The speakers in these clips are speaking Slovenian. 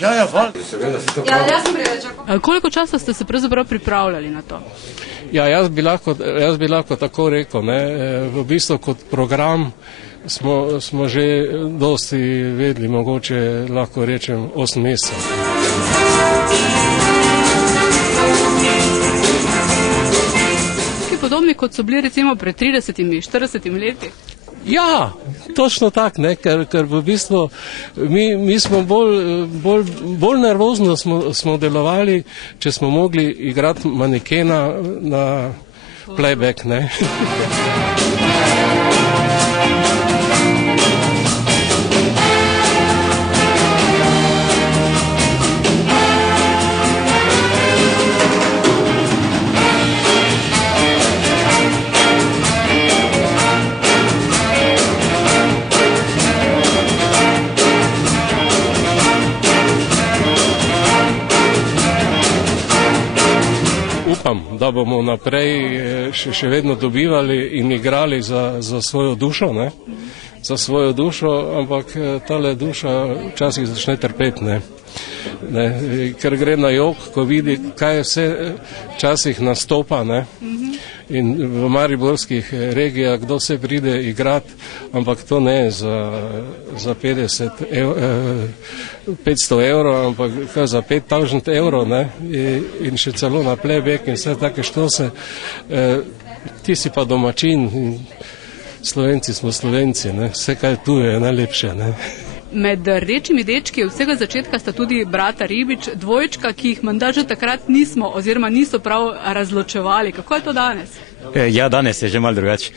Ja, hvala. Koliko časa ste se pravzaprav pripravljali na to? Ja, jaz bi lahko tako rekel, ne. V bistvu kot program smo že dosti vedeli, mogoče lahko rečem 8 mesecev. Podobni, kot so bili recimo pred 30-40 leti? Ja, točno tak, ne, ker v bistvu mi smo bolj nervozno smo delovali, če smo mogli igrati manekena na playback, ne. Da bomo naprej še vedno dobivali in igrali za svojo dušo, ne? Za svojo dušo, ampak tale duša včasih začne trpeti, ne? Ker gre na jok, ko vidi, kaj vse včasih nastopa, ne? In v mariborskih regijah, kdo se pride igrati, ampak to ne za 500 evrov, ampak za 5000 evrov, ne, in še celo na playback in vse take štose. Ti si pa domačin, Slovenci smo Slovenci, ne, vse kaj tu je najlepše, ne. Med Rdečimi dečki od vsega začetka sta tudi brata Ribič, dvojčka, ki jih menda že takrat nismo oziroma niso prav razločevali. Kako je to danes? Ja, danes je že malo drugače.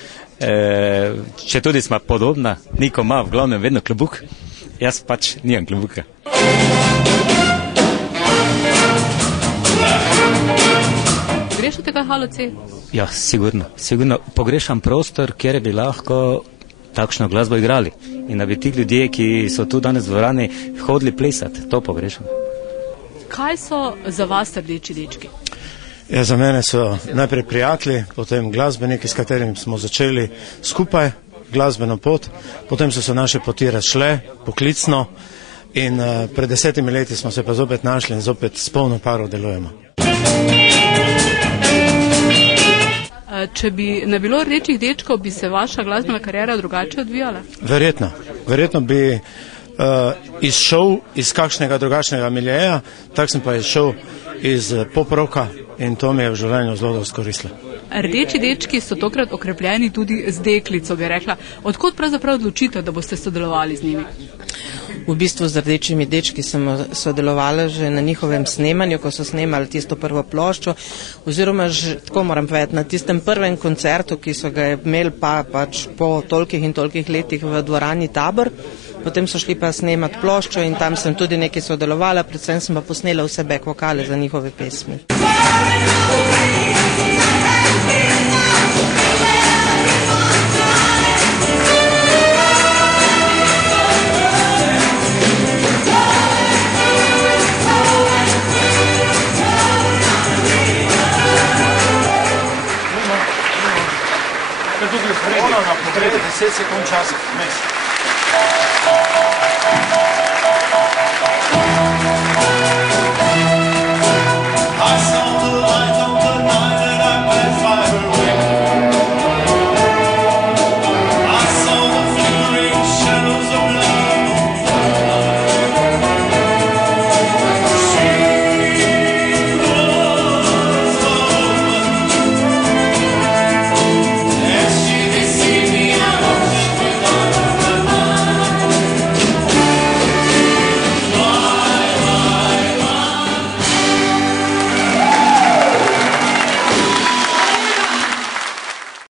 Če tudi smo podobna, Niko ima v glavnem vedno klobuk, jaz pač nimam klobuka. Grešate kaj Halo C? Ja, sigurno. Pogrešam prostor, kjer bi lahko takšno glasbo igrali. In da bi ti ljudje, ki so tu danes v dvorani, hodili plesati, to pogrešam. Kaj so za vas Rdeči dečki? Ja, za mene so najprej prijatelji, potem glasbeniki, s katerim smo začeli skupaj glasbeno pot, potem so se naše poti razšle poklicno in pred 10 leti smo se pa zopet našli in zopet s polno paro delujemo. Če bi ne bilo Rdečih dečkov, bi se vaša glasbena kariera drugače odvijala? Verjetno bi izšel iz kakšnega drugačnega miljeja, tak sem pa izšel iz pop-roka in to mi je v življenju zelo koristilo. Rdeči dečki so tokrat okrepljeni tudi z deklico, bi rekla. Odkot pravzaprav odločitev, da boste sodelovali z njimi? V bistvu z Rdečimi dečki sem sodelovala že na njihovem snemanju, ko so snemali tisto prvo ploščo, oziroma že, tako moram povedati, na tistem prvem koncertu, ki so ga imeli pač po tolikih in tolikih letih v dvorani Tabor. Potem so šli pa snemati ploščo in tam sem tudi nekaj sodelovala, predvsem sem pa posnela vse back vokale za njihove pesmi. Ona na pogled 10 sekund časa.